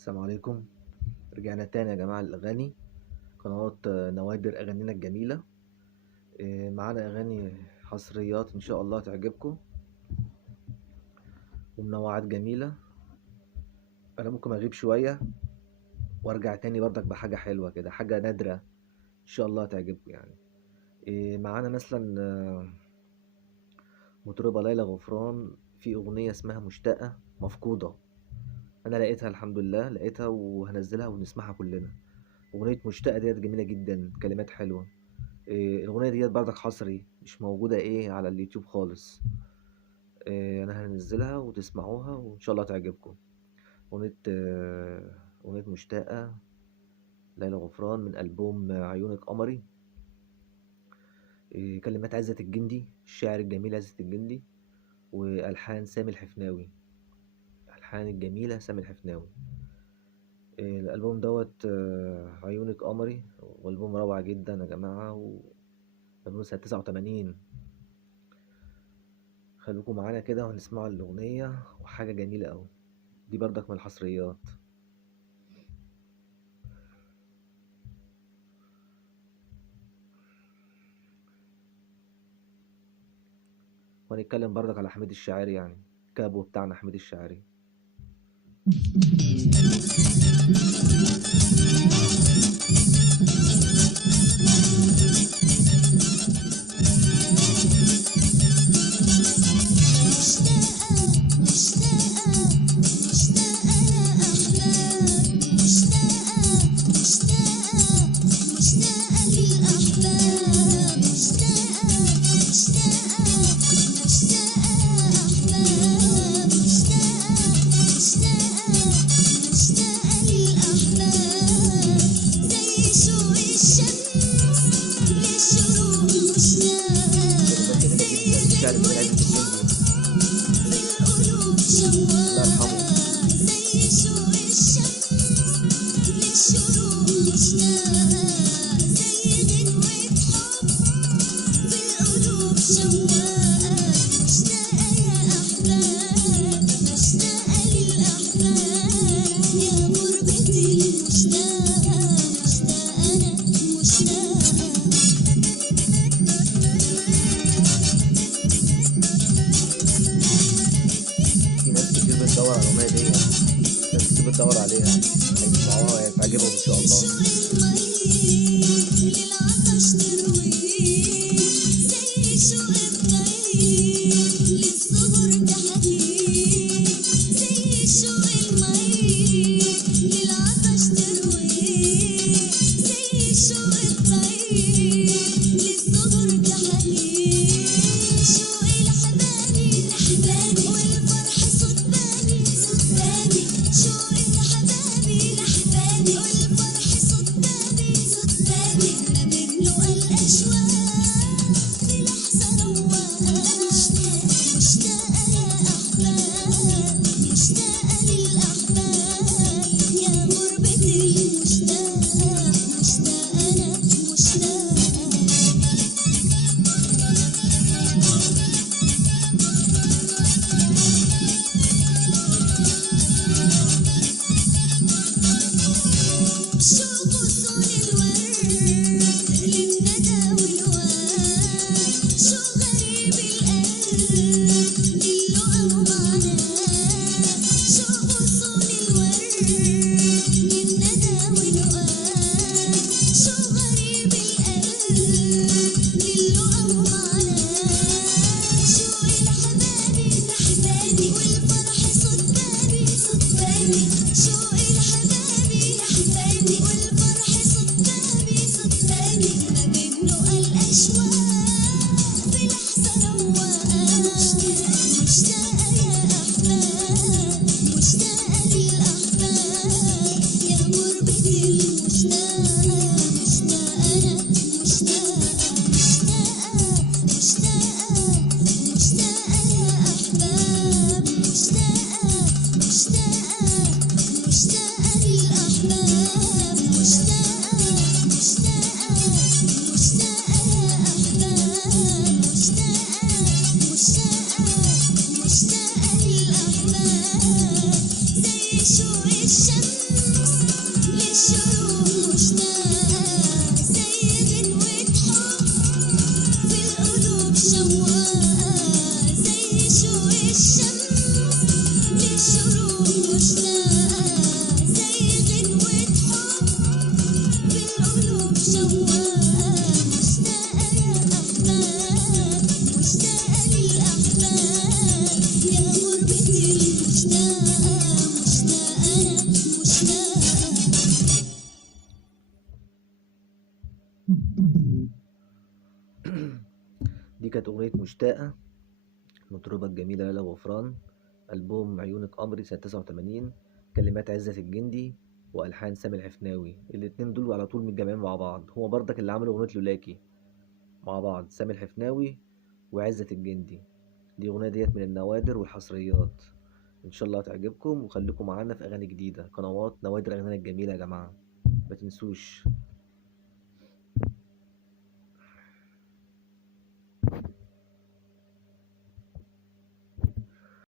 السلام عليكم. رجعنا تاني يا جماعة الأغاني، قنوات نوادر أغانينا الجميلة. معانا أغاني حصريات إن شاء الله تعجبكم ومنوعات جميلة. أنا ممكن أغيب شوية وأرجع تاني برضك بحاجة حلوة كده، حاجة نادرة إن شاء الله تعجبكم يعني. معانا مثلا مطربة ليلى غفران في أغنية اسمها مشتاقة مفقودة. أنا لقيتها الحمد لله، لقيتها وهنزلها ونسمعها كلنا. أغنية مشتاقة ديت جميلة جدا، كلمات حلوة. الأغنية ديت برضك حصري، مش موجودة على اليوتيوب خالص. أنا هنزلها وتسمعوها وإن شاء الله تعجبكم. أغنية مشتاقة ليلى غفران من ألبوم عيونك قمري. كلمات عزت الجندي، الشاعر الجميل عزت الجندي، وألحان سامي الحفناوي، ألحان الجميلة سامي الحفناوي. الألبوم دوت عيونك قمري، والألبوم روعة جدا يا جماعة، وألبوم سنة 89. خليكم معانا كده وهنسمعوا الأغنية، وحاجة جميلة أوي دي برضك من الحصريات. وهنتكلم برضك على حميد الشاعري، يعني كابو بتاعنا حميد الشاعري. الشاعر الجميل عزت الجندي، الله يرحمه. في ناس كتير بتدور على الأغنية دي، ناس كتير بتدور عليها، هيسمعوها وهتعجبهم إن شاء الله. دي كانت أغنية مشتاقة، المطربة الجميلة ليلى غفران، ألبوم عيونك قمري سنة 89. كلمات عزت الجندي وألحان سامي العفناوي، الاتنين دول على طول متجمعين مع بعض. هو برضك اللي عملوا أغنية لولاكي مع بعض، سامي الحفناوي وعزت الجندي. دي أغنية ديت من النوادر والحصريات. إن شاء الله هتعجبكم، وخليكم معانا في أغاني جديدة. قنوات نوادر أغانينا الجميلة يا جماعة، ما تنسوش.